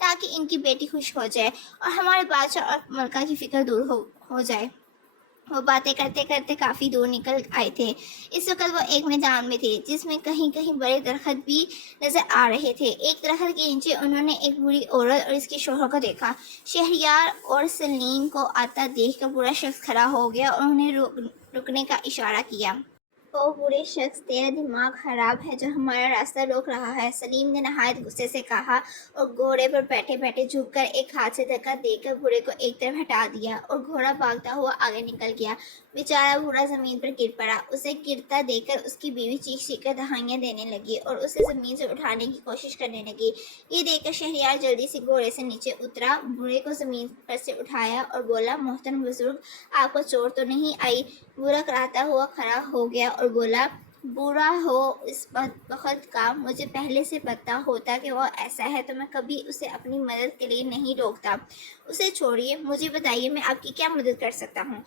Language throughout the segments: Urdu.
تاکہ ان کی بیٹی خوش ہو جائے اور ہمارے بادشاہ اور ملکہ کی فکر دور ہو جائے۔ وہ باتیں کرتے کرتے کافی دور نکل آئے تھے۔ اس وقت وہ ایک میدان میں تھے جس میں کہیں کہیں بڑے درخت بھی نظر آ رہے تھے۔ ایک درخت کے نیچے انہوں نے ایک بوڑھی عورت اور اس کے شوہر کو دیکھا۔ شہریار اور سلیم کو آتا دیکھ کر بوڑھا شخص کھڑا ہو گیا اور انہیں رکنے کا اشارہ کیا۔ او بوڑھے شخص، تیرا دماغ خراب ہے جو ہمارا راستہ روک رہا ہے، سلیم نے نہایت غصے سے کہا اور گھوڑے پر بیٹھے بیٹھے جھک کر ایک ہاتھ سے دھکا دے کر بوڑھے کو ایک طرف ہٹا دیا اور گھوڑا بھاگتا ہوا آگے نکل گیا۔ بیچارہ بوڑھا زمین پر گر پڑا۔ اسے گرتا دیکھ کر اس کی بیوی چیخ چیخ کر دہائیاں دینے لگی اور اسے زمین سے اٹھانے کی کوشش کرنے لگی۔ یہ دیکھ کر شہریار جلدی سے گھوڑے سے نیچے اترا، بوڑھے کو زمین پر سے اٹھایا اور بولا، محترم بزرگ، آپ کو چوٹ تو نہیں آئی؟ بوڑھا کراہتا ہوا کھڑا ہو گیا اور بولا، برا ہو اس بدبخت کا، مجھے پہلے سے پتا ہوتا کہ وہ ایسا ہے تو میں کبھی اسے اپنی مدد کے لیے نہیں روکتا۔ اسے چھوڑیے، مجھے بتائیے میں آپ کی کیا مدد کر سکتا ہوں؟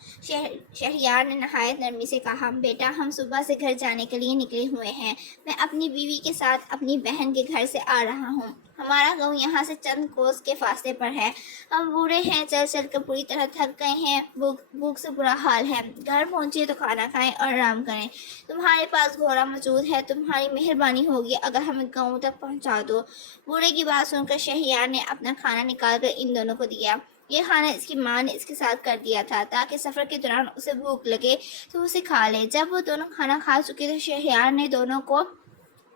شہریار نے نہایت نرمی سے کہا، بیٹا، ہم صبح سے گھر جانے کے لیے نکلے ہوئے ہیں۔ میں اپنی بیوی کے ساتھ اپنی بہن کے گھر سے آ رہا ہوں۔ ہمارا گاؤں یہاں سے چند کوس کے فاصلے پر ہے۔ ہم بوڑھے ہیں، چل چل کر پوری طرح تھک گئے ہیں، بھوک سے برا حال ہے۔ گھر پہنچے تو کھانا کھائیں اور آرام کریں۔ تمہارے پاس گھوڑا موجود ہے، تمہاری مہربانی ہوگی اگر ہمیں گاؤں تک پہنچا دو۔ بوڑھے کی بات سن کر شہریار نے اپنا کھانا نکال کر ان دونوں کو دیا۔ یہ کھانا اس کی ماں نے اس کے ساتھ کر دیا تھا تاکہ سفر کے دوران اسے بھوک لگے تو اسے کھا لے۔ جب وہ دونوں کھانا کھا چکے تو شہریار نے دونوں کو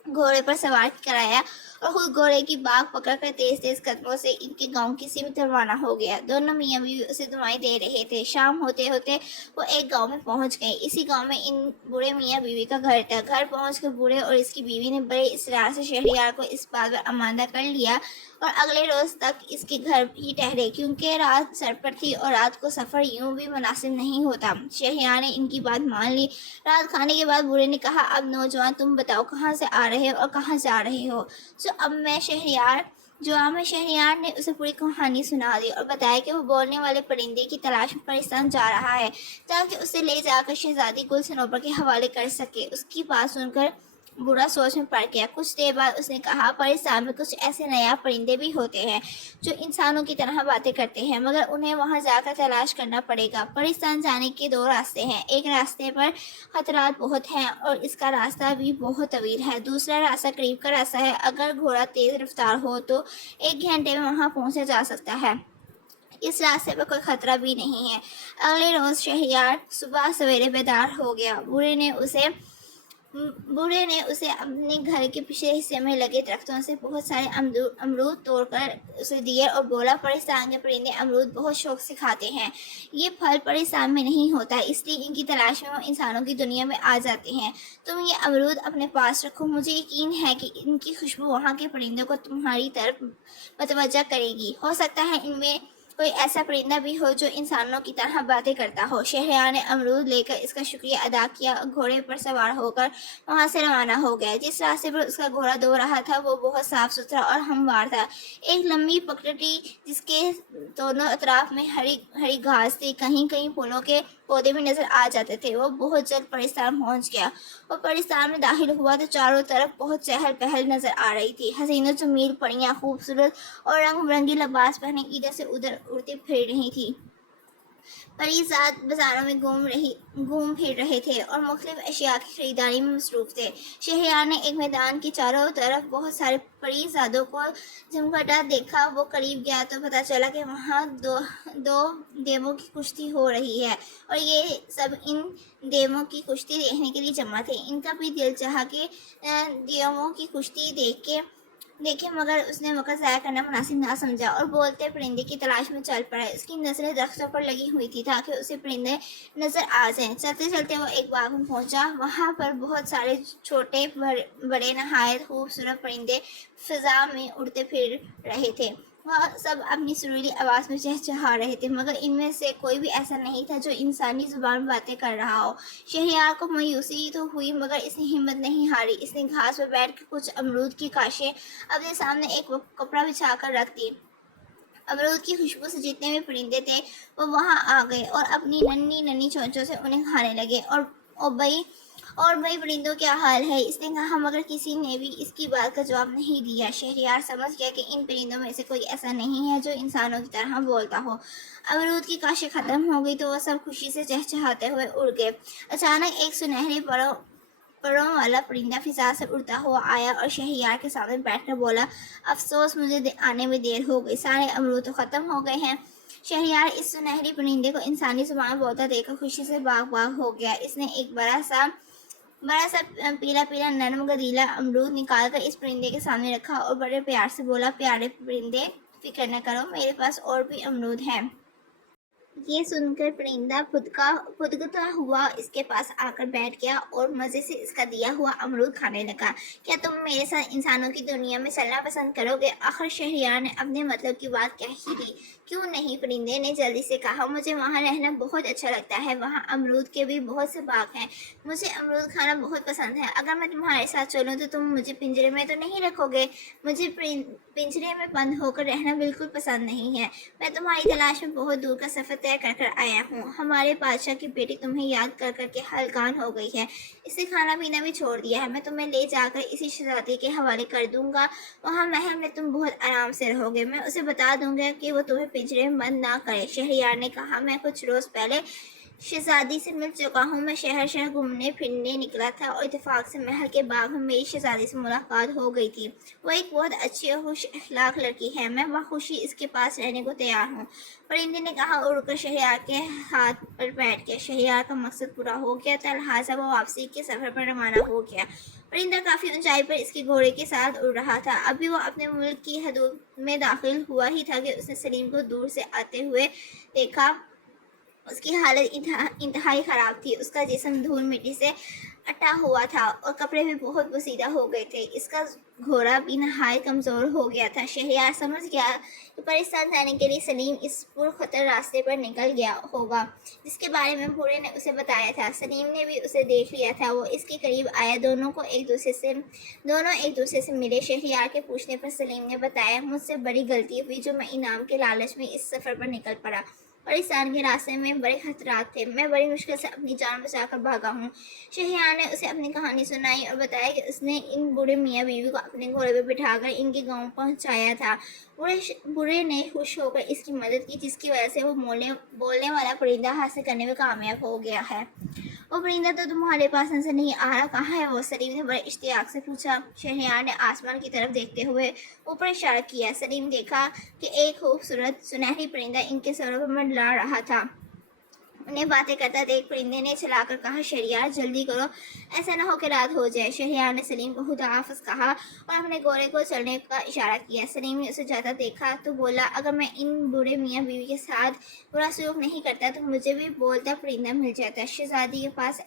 گھوڑے پر سوار کرایا اور خود گھوڑے کی باگ پکڑ کر تیز تیز قدموں سے ان کے گاؤں کی سمت روانہ ہو گیا۔ دونوں میاں بیوی اسے دعائیں دے رہے تھے۔ شام ہوتے ہوتے وہ ایک گاؤں میں پہنچ گئے۔ اسی گاؤں میں ان بوڑھے میاں بیوی کا گھر تھا۔ گھر پہنچ کر بوڑھے اور اس کی بیوی نے بڑے اصرار سے شہریار کو اس بات پر آمادہ کر لیا اور اگلے روز تک اس کے گھر ہی ٹھہرے، کیونکہ رات سر پر تھی اور رات کو سفر یوں بھی مناسب نہیں ہوتا۔ شہریار نے ان کی بات مان لی۔ رات کھانے کے بعد بوڑھے نے کہا، اب نوجوان، تم بتاؤ کہاں سے آ رہے ہو اور کہاں جا رہے ہو؟ جو میں شہریار نے اسے پوری کہانی سنا دی اور بتایا کہ وہ بولنے والے پرندے کی تلاش میں پاکستان جا رہا ہے تاکہ اسے لے جا کر شہزادی گل صنوبر کے حوالے کر سکے۔ اس کی بات سن کر بوڑھا سوچ میں پڑ گیا۔ کچھ دیر بعد اس نے کہا، پاکستان میں کچھ ایسے نایاب پرندے بھی ہوتے ہیں جو انسانوں کی طرح باتیں کرتے ہیں، مگر انہیں وہاں جا کر تلاش کرنا پڑے گا۔ پاکستان جانے کے دو راستے ہیں، ایک راستے پر خطرات بہت ہیں اور اس کا راستہ بھی بہت طویل ہے، دوسرا راستہ قریب کا راستہ ہے، اگر گھوڑا تیز رفتار ہو تو 1 گھنٹے میں وہاں پہنچا جا سکتا ہے۔ اس راستے پر کوئی خطرہ بھی نہیں ہے۔ اگلے روز شہریار صبح سویرے بیدار ہو گیا۔ بوڑھے نے اسے اپنے گھر کے پچھلے حصے میں لگے درختوں سے بہت سارے امرود توڑ کر اسے دیے اور بولا، پاکستان کے پرندے امرود بہت شوق سے کھاتے ہیں۔ یہ پھل پاکستان میں نہیں ہوتا، اس لیے ان کی تلاش میں وہ انسانوں کی دنیا میں آ جاتے ہیں۔ تم یہ امرود اپنے پاس رکھو، مجھے یقین ہے کہ ان کی خوشبو وہاں کے پرندوں کو تمہاری طرف متوجہ کرے گی۔ ہو سکتا ہے ان میں کوئی ایسا پرندہ بھی ہو جو انسانوں کی طرح باتیں کرتا ہو۔ شہریار نے امرود لے کر اس کا شکریہ ادا کیا اور گھوڑے پر سوار ہو کر وہاں سے روانہ ہو گیا۔ جس راستے پر اس کا گھوڑا دو رہا تھا وہ بہت صاف ستھرا اور ہموار تھا۔ ایک لمبی پگڈنڈی جس کے دونوں اطراف میں ہری گھاس تھی، کہیں کہیں پھولوں کے پودے بھی نظر آ جاتے تھے۔ وہ بہت جلد پاکستان پہنچ گیا۔ وہ پاکستان میں داخل ہوا تو چاروں طرف بہت چہل پہل نظر آ رہی تھی۔ حسین و جمیل پریاں خوبصورت اور رنگ برنگی لباس پہنے ادھر سے ادھر اڑتی پھر رہی تھی۔ پری زاد بازاروں میں گھوم پھر رہے تھے اور مختلف اشیاء کی خریداری میں مصروف تھے۔ شہریار نے ایک میدان کے چاروں طرف بہت سارے پری زادوں کو جمکتا دیکھا۔ وہ قریب گیا تو پتہ چلا کہ وہاں دو دیووں کی کشتی ہو رہی ہے اور یہ سب ان دیووں کی کشتی دیکھنے کے لیے جمع تھے۔ ان کا بھی دل چاہا کہ دیووں کی کشتی دیکھے، مگر اس نے وقت ضائع کرنا مناسب نہ سمجھا اور بولتے پرندے کی تلاش میں چل پڑا۔ اس کی نظریں درختوں پر لگی ہوئی تھی تاکہ اسے پرندے نظر آ جائیں۔ چلتے چلتے وہ ایک باغ میں پہنچا۔ وہاں پر بہت سارے چھوٹے بڑے نہایت خوبصورت پرندے فضا میں اڑتے پھر رہے تھے۔ وہ سب اپنی سریلی آواز میں چہچہا رہے تھے، مگر ان میں سے کوئی بھی ایسا نہیں تھا جو انسانی زبان میں باتیں کر رہا ہو۔ شہریار کو مایوسی تو ہوئی مگر اس نے ہمت نہیں ہاری۔ اس نے گھاس پر بیٹھ کر کچھ امرود کی کاشیں اپنے سامنے ایک کپڑا بچھا کر رکھ دی۔ امرود کی خوشبو سے جتنے بھی پرندے تھے وہ وہاں آ گئے اور اپنی ننھی ننھی چونچوں سے انہیں کھانے لگے اور اور بھائی پرندوں کیا حال ہے، اس نے کہا مگر کسی نے بھی اس کی بات کا جواب نہیں دیا۔ شہریار سمجھ گیا کہ ان پرندوں میں سے کوئی ایسا نہیں ہے جو انسانوں کی طرح بولتا ہو۔ امرود کی کاشی ختم ہو گئی تو وہ سب خوشی سے چہچہاتے ہوئے اڑ گئے۔ اچانک ایک سنہری پروں والا پرندہ فضا سے اڑتا ہوا آیا اور شہریار کے سامنے بیٹھ کر بولا، افسوس مجھے آنے میں دیر ہو گئی، سارے امرود تو ختم ہو گئے ہیں۔ شہریار اس سنہری پرندے کو انسانی زبان بولتا دیکھ کر خوشی سے باغ باغ ہو گیا۔ اس نے ایک بڑا سا پیلا پیلا نرم گدیلا امرود نکال کر اس پرندے کے سامنے رکھا اور بڑے پیار سے بولا، پیارے پرندے فکر نہ کرو، میرے پاس اور بھی امرود ہیں۔ یہ سن کر پرندہ پھدکتا ہوا اس کے پاس آ کر بیٹھ گیا اور مزے سے اس کا دیا ہوا امرود کھانے لگا۔ کیا تم میرے ساتھ انسانوں کی دنیا میں چلنا پسند کرو گے؟ آخر شہریار نے اپنے مطلب کی بات کہہ ہی دی۔ کیوں نہیں، پرندے نے جلدی سے کہا، مجھے وہاں رہنا بہت اچھا لگتا ہے، وہاں امرود کے بھی بہت سے باغ ہیں، مجھے امرود کھانا بہت پسند ہے۔ اگر میں تمہارے ساتھ چلوں تو تم مجھے پنجرے میں تو نہیں رکھو گے؟ مجھے پنجرے میں بند ہو کر رہنا بالکل پسند نہیں ہے، میں تمہاری تلاش میں بہت دور کا سفر طے کر کر آیا ہوں۔ ہمارے بادشاہ کی بیٹی تمہیں یاد کر کر کے ہلکان ہو گئی ہے، اس نے کھانا پینا بھی چھوڑ دیا ہے، میں تمہیں لے جا کر اسی شہزادی کے حوالے کر دوں گا، وہاں محل میں تم بہت آرام سے رہو گے، میں اسے بتا دوں گا کہ وہ تمہیں پنجرے میں بند نہ کرے۔ شہریار نے کہا، میں کچھ روز پہلے شہزادی سے مل چکا ہوں، میں شہر گھومنے پھرنے نکلا تھا اور اتفاق سے محل کے باغ میں میری شہزادی سے ملاقات ہو گئی تھی، وہ ایک بہت اچھی اور خوش اخلاق لڑکی ہے، میں بخوشی اس کے پاس رہنے کو تیار ہوں۔ پرندے نے کہا، اڑ کر شہریار کے ہاتھ پر بیٹھ گیا۔ شہریار کا مقصد پورا ہو گیا تھا، لہٰذا وہ واپسی کے سفر پر روانہ ہو گیا۔ پرندہ کافی اونچائی پر اس کے گھوڑے کے ساتھ اڑ رہا تھا، ابھی وہ اپنے ملک کی حدود میں داخل ہوا ہی تھا کہ اس نے سلیم کو دور سے آتے ہوئے دیکھا۔ اس کی حالت انتہائی خراب تھی، اس کا جسم دھول مٹی سے اٹا ہوا تھا اور کپڑے بھی بہت پوسیدہ ہو گئے تھے، اس کا گھوڑا بھی نہایت کمزور ہو گیا تھا۔ شہریار سمجھ گیا کہ پاکستان جانے کے لیے سلیم اس پرخطر راستے پر نکل گیا ہوگا جس کے بارے میں بوڑھے نے اسے بتایا تھا۔ سلیم نے بھی اسے دیکھ لیا تھا، وہ اس کے قریب آیا، دونوں ایک دوسرے سے ملے۔ شہریار کے پوچھنے پر سلیم نے بتایا، مجھ سے بڑی غلطی ہوئی جو میں انعام کے لالچ میں اس سفر پر نکل پڑا، پاکستان کے راستے میں بڑے خطرات تھے، میں بڑی مشکل سے اپنی جان بچا کر بھاگا ہوں۔ شہریار نے اسے اپنی کہانی سنائی اور بتایا کہ اس نے ان بوڑھے میاں بیوی کو اپنے گھوڑے پہ بٹھا کر ان کے گاؤں پہنچایا تھا۔ بوڑھے نے خوش ہو کر اس کی مدد کی، جس کی وجہ سے وہ بولنے والا پرندہ حاصل کرنے میں کامیاب ہو گیا ہے۔ وہ پرندہ تو تمہارے پاس نظر نہیں آ رہا، کہاں ہے وہ؟ سلیم نے بڑے اشتیاق سے پوچھا۔ شہریار نے آسمان کی طرف دیکھتے ہوئے اوپر اشارہ کیا۔ سلیم دیکھا کہ ایک خوبصورت سنہری پرندہ ان کے سروں پر منڈلا رہا تھا۔ انہیں باتیں کرتا دیکھ پرندے نے چلا کر کہا، شہریار جلدی کرو، ایسا نہ ہو کہ رات ہو جائے۔ شہریار نے سلیم کو خدا حافظ کہا اور اپنے گھوڑے کو چلنے کا اشارہ کیا۔ سلیم نے اسے جاتا دیکھا تو بولا، اگر میں ان بوڑھے میاں بیوی کے ساتھ برا سلوک نہیں کرتا تو مجھے بھی بولتا پرندہ مل جاتا، شہزادی کے پاس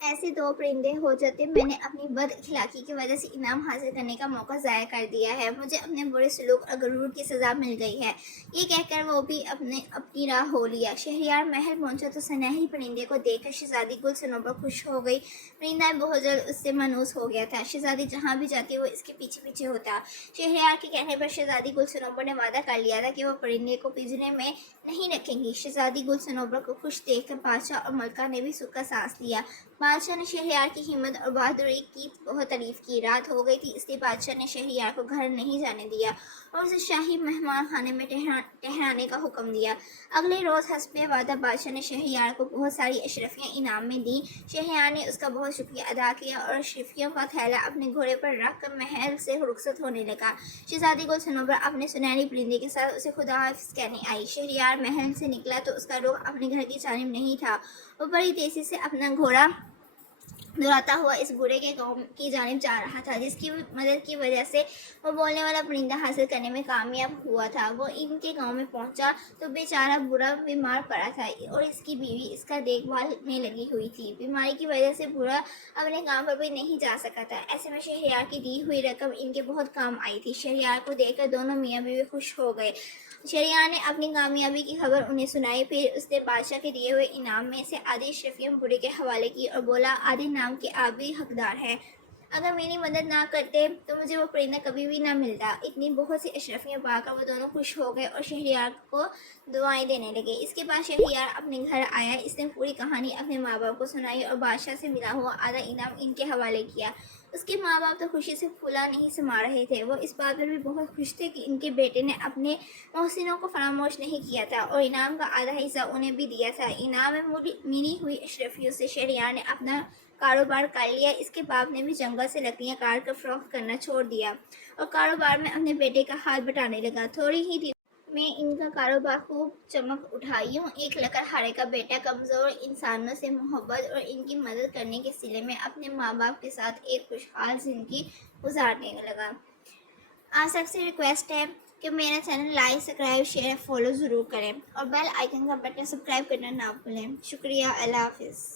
ایسے دو پرندے ہو جاتے، میں نے اپنی بد اخلاقی کی وجہ سے انعام حاصل کرنے کا موقع ضائع کر دیا ہے، مجھے اپنے برے سلوک اور غرور کی سزا مل گئی ہے۔ یہ کہہ کر وہ بھی اپنی راہ ہو لیا۔ شہریار محل پہنچا تو سنہری پرندے کو دیکھ کر شہزادی گل صنوبر خوش ہو گئی، پرندہ بہت جلد اس سے مانوس ہو گیا تھا، شہزادی جہاں بھی جاتی وہ اس کے پیچھے پیچھے ہوتا۔ شہریار کے کہنے پر شہزادی گل صنوبر نے وعدہ کر لیا تھا کہ وہ پرندے کو پنجرے میں نہیں رکھیں گی۔ شہزادی گل صنوبر کو خوش دیکھ کر بادشاہ اور ملکہ نے بھی سکھ کا سانس لیا۔ بادشاہ نے شہریار کی ہمت اور بہادری کی بہت تعریف کی۔ رات ہو گئی تھی، اس لیے بادشاہ نے شہریار کو گھر نہیں جانے دیا اور اسے شاہی مہمان خانے میں ٹھہرانے کا حکم دیا۔ اگلے روز حسب وعدہ بادشاہ نے شہریار کو بہت ساری اشرفیاں انعام میں دیں۔ شہریار نے اس کا بہت شکریہ ادا کیا اور اشرفیوں کا تھیلا اپنے گھوڑے پر رکھ کر محل سے رخصت ہونے لگا۔ شہزادی گل صنوبر اپنے سنہری پرندے کے ساتھ اسے خدا حافظ کہنے آئی۔ شہریار محل سے نکلا تو اس کا رخ اپنے گھر کی جانب نہیں تھا، وہ بڑی تیزی سے اپنا گھوڑا دوڑاتا ہوا اس بوڑھے کے گاؤں کی جانب جا رہا تھا، جس کی مدد کی وجہ سے وہ بولنے والا پرندہ حاصل کرنے میں کامیاب ہوا تھا۔ وہ ان کے گاؤں میں پہنچا تو بیچارہ بوڑھا بیمار پڑا تھا اور اس کی بیوی اس کا دیکھ بھال میں لگی ہوئی تھی۔ بیماری کی وجہ سے بوڑھا اپنے کام پر بھی نہیں جا سکا تھا، ایسے میں شہریار کی دی ہوئی رقم ان کے بہت کام آئی تھی۔ شہریار کو دیکھ کر دونوں میاں بیوی خوش ہو گئے۔ شہریار نے اپنی کامیابی کی خبر انہیں سنائی، پھر اس نے بادشاہ کے دیے ہوئے انعام میں سے آدھی اشرفیاں بوڑھے کے حوالے کی اور بولا، آدھے انعام کے آپ بھی حقدار ہیں۔ اگر میری مدد نہ کرتے تو مجھے وہ پرندہ کبھی بھی نہ ملتا. اتنی بہت سی اشرفیاں پا کر وہ دونوں خوش ہو گئے اور شہریار کو دعائیں دینے لگے. اس کے بعد شہریار اپنے گھر آیا. اس نے پوری کہانی اپنے ماں باپ کو سنائی اور بادشاہ سے ملا ہوا آدھا انعام ان کے حوالے کیا. اس کے ماں باپ تو خوشی سے پھولا نہیں سما رہے تھے. وہ اس بات پر بھی بہت خوش تھے کہ ان کے بیٹے نے اپنے محسنوں کو فراموش نہیں کیا تھا اور انعام کا آدھا حصہ انہیں بھی دیا تھا. انعام میں ملی ہوئی اشرفیوں سے شہریار نے اپنا کاروبار کر لیا. اس کے باپ نے بھی جنگل سے لکڑیاں کاٹ کر فروخت کرنا چھوڑ دیا اور کاروبار میں اپنے بیٹے کا ہاتھ بٹانے لگا. تھوڑی ہی دن میں ان کا کاروبار خوب چمک اٹھا. یوں ایک لکڑہارے کا بیٹا کمزور انسانوں سے محبت اور ان کی مدد کرنے کے صلے میں اپنے ماں باپ کے ساتھ ایک خوشحال زندگی گزارنے لگا. آپ سب سے ریکویسٹ ہے کہ میرا channel like subscribe share follow ضرور کریں اور بیل آئیکن کا بٹن سبسکرائب کرنا نہ بھولیں. شکریہ. اللہ حافظ.